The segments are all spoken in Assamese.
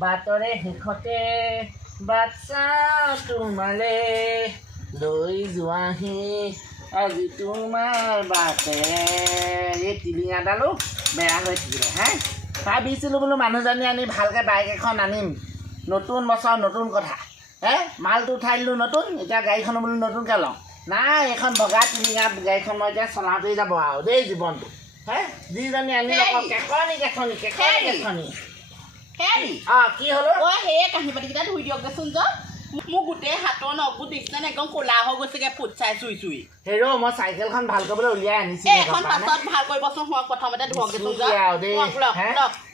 বাটৰে শেষতে বাচ্চা তোমালে লৈ যোৱাহি আজি তোমাৰ বাটে এই টিলিঙাডালো বেয়া হৈ থাকিলে হে ভাবিছিলোঁ বোলো মানুহজনী আনি ভালকৈ বাইক এখন আনিম নতুন বছৰ নতুন কথা হে মালটো উঠাই দিলোঁ নতুন এতিয়া গাড়ীখনো বোলো নতুনকৈ লওঁ নাই এখন বগা টিলিঙাত গাড়ীখন মই এতিয়া চলাওঁতেই যাব আৰু দেই জীৱনটো হে যিজনী আনি নকওঁ কেকনি কি হ'লো সেই কাঁহী বাতিকেইটা ধুই দিয়ক দেচোন যা মোৰ গোটেই হাতৰ নখবোৰ দেখিছেনে একদম ক'লা হৈ গৈছেগৈ ফুট চাই চুই চুই হেৰ মই চাইকেলখন ভাল কৰিবলৈ উলিয়াই আনিছোঁ এখন পাছত ভাল কৰিবচোন হোৱা প্ৰথমতে ধুৱক দেচোন যা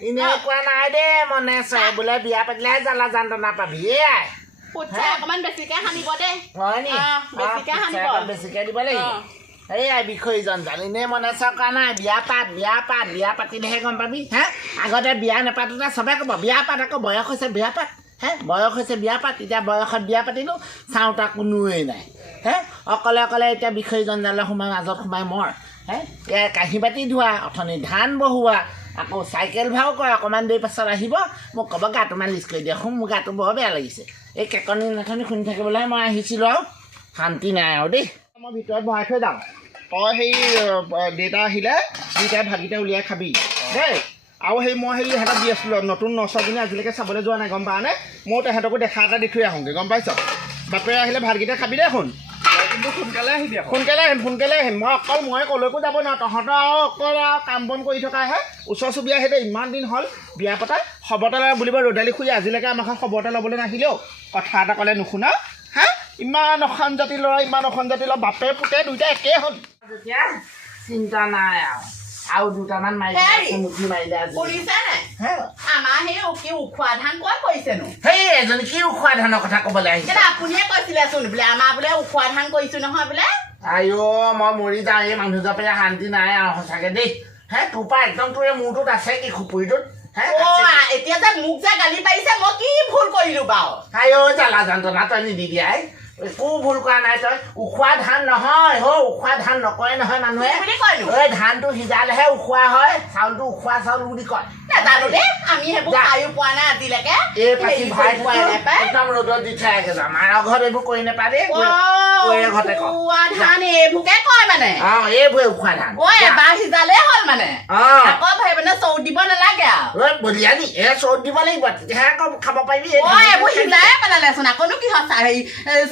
এনেই কোৱা নাই দেই মনে চাই বোলে বিয়া পাতিলেহে জ্বালা যন্ত্ৰণা পাবি এয়াই ফুট চাই অকণমান বেছিকৈ সানিব দেই হয় নি বেছিকৈ সানিব বেছিকৈ দিব লাগিব এইয়াই বিষয়জন জানিনে মনে চকা নাই বিয়া পাতিলেহে গম পাবি হে আগতে বিয়া নেপাতোতে চবে ক'ব বিয়া পাত আকৌ বয়স হৈছে বিয়া পাত হে বয়স হৈছে বিয়া পাত এতিয়া বয়সত বিয়া পাতিলোঁ চাওঁতা কোনোৱেই নাই হে অকলে এতিয়া বিষয়জন জালে সোমাই মাজত সোমাই মৰ হে এয়া কাঁহী বাতি ধোৱা অথনি ধান বহোৱা আকৌ চাইকেল ভাও কৰে অকণমান দেৰি পাছত আহিব মোক ক'ব গাটো মালিচ কৰি দিয়া মোৰ গাটো বৰ বেয়া লাগিছে এই কেকনি নাথনি শুনি থাকিবলৈহে মই আহিছিলোঁ আৰু শান্তি নাই আৰু দেই মই ভিতৰত ভৰাই থৈ যাওঁ তই সেই দেউতা আহিলে দুইটাই ভাতকেইটা উলিয়াই খাবি দেই আৰু সেই মই সেই সিহঁতক দি আছিলোঁ নতুন নচজনী আজিলৈকে চাবলৈ যোৱা নাই গম পাৱনে মই তেহেঁতকো দেখা এটা দি থৈ আহোঁগৈ গম পাইছ বাপেৰে আহিলে ভাতকেইটা খাবি দেই শুন কিন্তু সোনকালে আহিম মই ক'লৈকো যাব নোৱাৰোঁ তহঁতৰ আৰু অকল আৰু কাম বন কৰি থকাহে ওচৰ চুবুৰীয়া সেইটো ইমান দিন হ'ল বিয়া পতা খবৰ এটা বুলিব ৰ'দালি খুৰি আজিলৈকে আমাৰ ঘৰত খবৰ এটা ল'বলৈ নাহিলেও কথা এটা ক'লে নুশুনা হা ইমান অশান্তি ল'ৰা বাপে পুতে দুইটা একেই হ'ল যেতিয়া চিন্তা নাই আৰু দুটামান মাৰিলে আমাৰ সেই উখোৱা ধান ক'ত কৰিছেনো সেই এজনী কি উখোৱা ধানৰ কথা ক'বলৈ আহিছে আপুনিয়ে কৈছিলেচোন বোলে আমাৰ বোলে উখোৱা ধান কৰিছোঁ নহয় বোলে আইঅ মই মৰি যাওঁ এই মানুহজনে শান্তি নাই আৰু সঁচাকৈ দেই হে তোৰপৰা একদম তোৰ মূৰটোত আছে কি খুপুৰিটোত এতিয়া যে মোক যে গালি পাৰিছে মই কি ভুল কৰিলোঁ বাৰু আইঅ জ্বালা যন্ত্ৰণা তই নিদিবি আই একো ভুল কৰা নাই তই উখোৱা ধান নহয় উখোৱা ধান নকৰে নহয় মানুহে এই ধানটো সিজালেহে উখোৱা হয় চাউলটো উখোৱা চাউল বুলি কয় নাজানো দেই আমি সেইবোৰ খায়ো পোৱা নাই আজিলৈকে এই পাতি ভাই একদম ৰ'দত দি থৈ আগে যাম আমাৰ ঘৰত এইবোৰ কৰি নাপাবি ঘৰতে ধান এইবোৰকে কয় মানে এইবোৰে উখোৱা ধান এবাৰ সিজালে হ'ল মানে আকৌ মানে চৌত দিব নালাগে আৰু বলিয়ানি চৌত দিব লাগিব তেতিয়াহে আকৌ খাব পাৰিবি এইবোৰ সিজাই পেলালেচোন আকৌনো কিহত হেৰি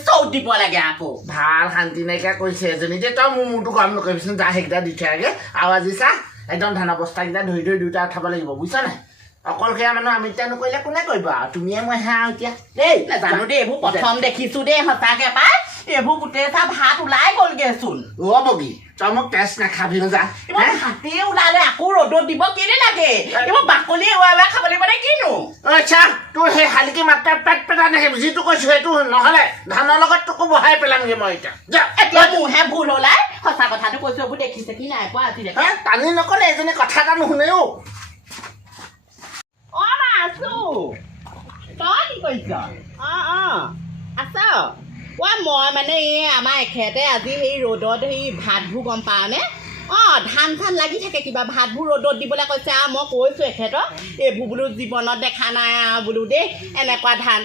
চৌত দিব লাগে আকৌ ভাল শান্তি নাইকিয়া কৰিছে এজনী যে তই মোৰ মূৰটো গৰম নকৰিবিচোন যা সেইকেইটা দি থৈ আগে আৰু আজি চা একদম ধানৰ বস্তাকেইটা ধৰি দুয়োটা উঠাব লাগিব বুজিছ নাই অকলশৰীয়া মানুহ আমি এতিয়া নকৰিলে কোনে কৰিব আৰু তুমিয়ে মই আৰু এতিয়া দেই নাজানো দেই এইবোৰ প্ৰথম দেখিছোঁ দেই সঁচাকৈ পাই এইবোৰ গোটেই চা ভাত ওলাই গ'লগেচোন বগী তই মোক তেজ নাখাবি যা হাতে ওলালে আকৌ ৰ'দত দিব কেনে লাগে এইবোৰ বাকলি এৱাই খাব লাগিব নে কিনো আচ্ছা তোৰ সেই শালিকি মাত্ৰ পেট পেটা নাহিব যিটো কৈছোঁ সেইটো নহ'লে ধানৰ লগত তোকো বহাই পেলামগৈ মই এতিয়া মোৰহে ভুল ওলাই সঁচা কথাটো কৈছোঁ এইবোৰ দেখিছে কি নাই পোৱা আজিলৈকে টানি নকলে এজনী কথা এটা নুশুনেও আছো তই কি কৰিছ আছ মই মানে এই আমাৰ এখেতে আজি সেই ৰ'দত সেই ভাতবোৰ গম পাৱনে ধান চান লাগি থাকে কিবা ভাতবোৰ ৰ'দত দিবলৈ কৈছে আৰু মই কৈছোঁ এখেতক এইবোৰ বোলো জীৱনত দেখা নাই আৰু বোলো দেই এনেকুৱা ধান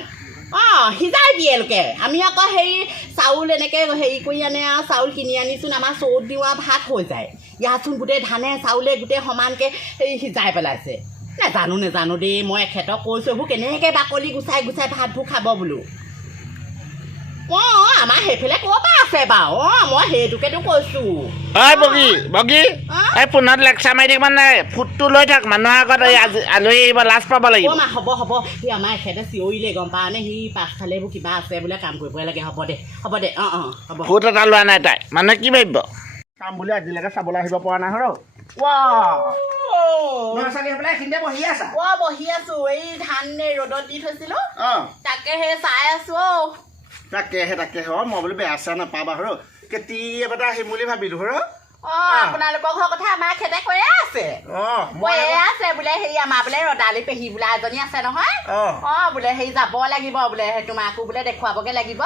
সিজাই দিয়ে লোকে আমি আকৌ সেই চাউল এনেকৈ হেৰি কৰি আনে আৰু চাউল কিনি আনিচোন আমাৰ চৌত দিওঁ আৰু ভাত হৈ যায় ইয়াতচোন গোটেই ধানে চাউলে গোটেই সমানকৈ সেই সিজাই পেলাইছে নেজানো দেই মই এখেতক কৈছোঁ এইবোৰ কেনেকৈ বাকলি গুচাই ভাতবোৰ খাব বোলো আমাৰ সেইফালে ক'ৰ পৰা আছে বাৰু মই সেইটোকেতো কৈছোঁ বগী এই ফোনত লেকচাৰ মাৰি থাকিব নাই ফুটটো লৈ থাক মানুহৰ আগত আলহী আহিব লাজ পাব লাগিব হ'ব সেই আমাৰ এখেতে চিঞৰিলে গম পাৱনে সি পাছফালে এইবোৰ কিবা আছে বোলে কাম কৰিবই লাগে হ'ব দে হ'ব হ'ব ফুট এটা লোৱা নাই তাই মানুহে কি ভাবিব কাম বুলি আজিলৈকে চাবলৈ আহিব পৰা নাই বহি আছো এই ধান ৰ'দত দি থৈছিলো তাকে সেই চাই আছো তাকেহে মই বোলো বেয়া চেয়া নাপাবা কেতিয়াবা আহিম বুলি ভাবিলো আপোনালোকৰ ঘৰৰ কথা আমাৰ খেতে কৈয়ে আছে বোলে হেৰি আমাৰ বোলে ৰদালি পেহী বোলে এজনী আছে নহয় বোলে হেৰি যাব লাগিব বোলে তোমাকো বোলে দেখুৱাবগে লাগিব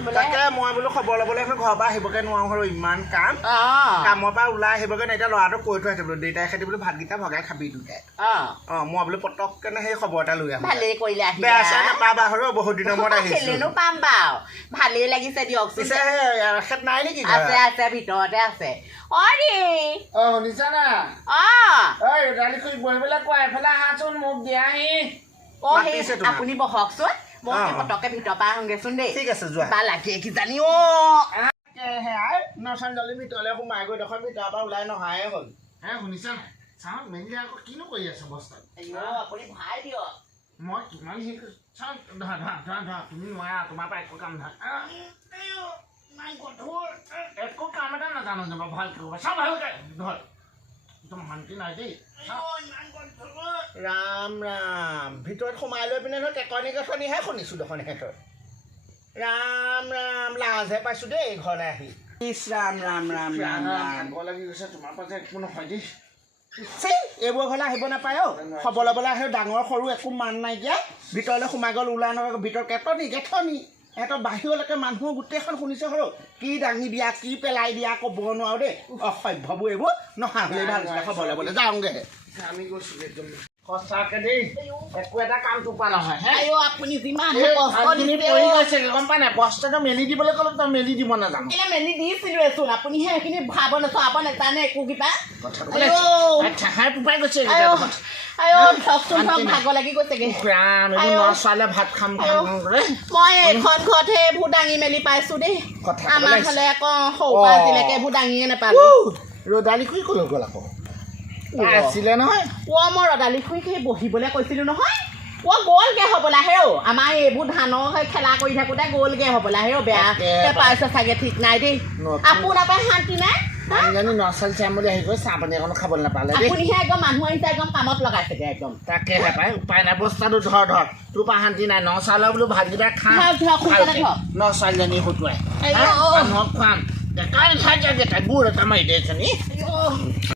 তাকে মই বোলো খবৰ ল'বলৈ ঘৰৰ পৰা আহিবগে নোৱাৰো আৰু ইমান কাম অঁ কামৰ পৰা ওলাই আহিবগে নাই এতিয়া ল'ৰাটোক কৈ থৈ আহিছে বোলো দেউতাই খেতি বোলো ভাতকেইটা ভগাই খাবি দুটাই মই বোলো পটককে সেই খবৰ এটা লৈ আহোঁ ভালেই কৰিলে আহি বেয়া চেয়া নাপাবা আৰু বহুত দিনৰ মূৰত আহিছো কেলেনো পাম বাৰু ভালেই লাগিছে দিয়কচোন পিছে এখেত নাই নেকি আছে আছে ভিতৰতে আছে অৰি শুনিছা না ঐ দালি খুৰি বহিবলৈ কোৱা এফালে আহাচোন মোক দিয়াহি সেই আপুনি বহকচোন মই পটককে ভিতৰৰ পৰা আহোগেচোন দেই ঠিক আছে যোৱা বা লাগে কিজানি নচন্দলি ভিতৰলৈ সোমাই গৈ দেখোন ভিতৰৰ পৰা ওলাই নহায়ে হ'ল শুনিছা নাই চাওঁ মেলি আকৌ কিনো কৰি আছে বস্তাত আপুনি ভৰাই দিয়ক মই কিমান চাওঁ ধৰা ধৰা ধৰা ধৰা তুমি নোৱাৰা তোমাৰ পৰা একো কাম নাই একো কাম এটা নাজানো যাবা ভালকে ক'বা চাওঁ ভালকে ধৰ একদম শান্তি নাই দেই ৰাম ৰাম ভিতৰত সোমাই লৈ পিনে নহয় কেকনি কেকনিহে শুনিছোঁ দেখোন সিহঁতৰ ৰাম ৰাম লাজহে পাইছোঁ দেই ঘৰলৈ আহি ইছ ৰাম ৰাম ৰাম ৰাম ৰাম লাগি গৈছে তোমাৰ পৰা যে একো নহয় দেই এইবোৰ ঘৰলৈ আহিব নাপায় খবৰ ল'বলৈ আহে ডাঙৰ সৰু একো মান নাইকিয়া ভিতৰলৈ সোমাই গ'ল ওলাই নগ'ল ভিতৰত কেটনি সিহঁতৰ বাহিৰলৈকে মানুহ গোটেইখন শুনিছে সৰু কি দাঙি দিয়া কি পেলাই দিয়া ক'ব নোৱাৰো দেই অসভ্যবোৰ এইবোৰ নহাহ'লে ভাল খবৰ ল'বলৈ যাওঁগৈ আমি গৈছোঁ একদম সঁচাকে দেই একো এটা কাম টোপা নহয় আপুনি যিমান গম পাই নাই বস্তাটো মেলি দিবলৈ ক'লে তই মেলি দিব নাজানো মেলি দিছিলোঁচোন আপুনিহে সেইখিনি ভাব নচাব নাজানে একো কিবা টোপাই গৈছে ভাগৰ লাগি গৈছেগে ছোৱালীয়ে ভাত খাম মই এইখন ঘৰতহে এইবোৰ দাঙি মেলি পাইছো দেই আমাৰ ফালে আকৌ সৰু পৰা আজিলৈকে এইবোৰ দাঙিয়ে নাপালো ৰ'দালি খুৰি ক'লৈ গ'ল আকৌ আছিলে নহয় মই ৰদালি খুৰিক সেই বহিবলৈ কৈছিলো নহয় গ'লগে হ'বলা হেও আমাৰ এইবোৰ ধানৰ খেলা কৰি থাকোঁতে গ'লগে হ'বলা হেও বেয়া পাইছে চাগে ঠিক নাই দেই আপোনাৰ পৰা শান্তি নাই মানুহজনী নচাল চাম বুলি আহি গৈ চাহ পানী অকণ খাবলৈ নাপালে আপুনিহে একদম মানুহ আহিছে একদম কামত লগাইছেগে একদম তাকেহে পাই উপায় নাই বস্তাটো ধৰ তোৰ পৰা শান্তি নাই নচালৰ বোলো ভাতকেইটা খাম নচালজনী সুটুৱাই মানুহক খুৱাম বুঢ় এটা মাৰি দে এজনী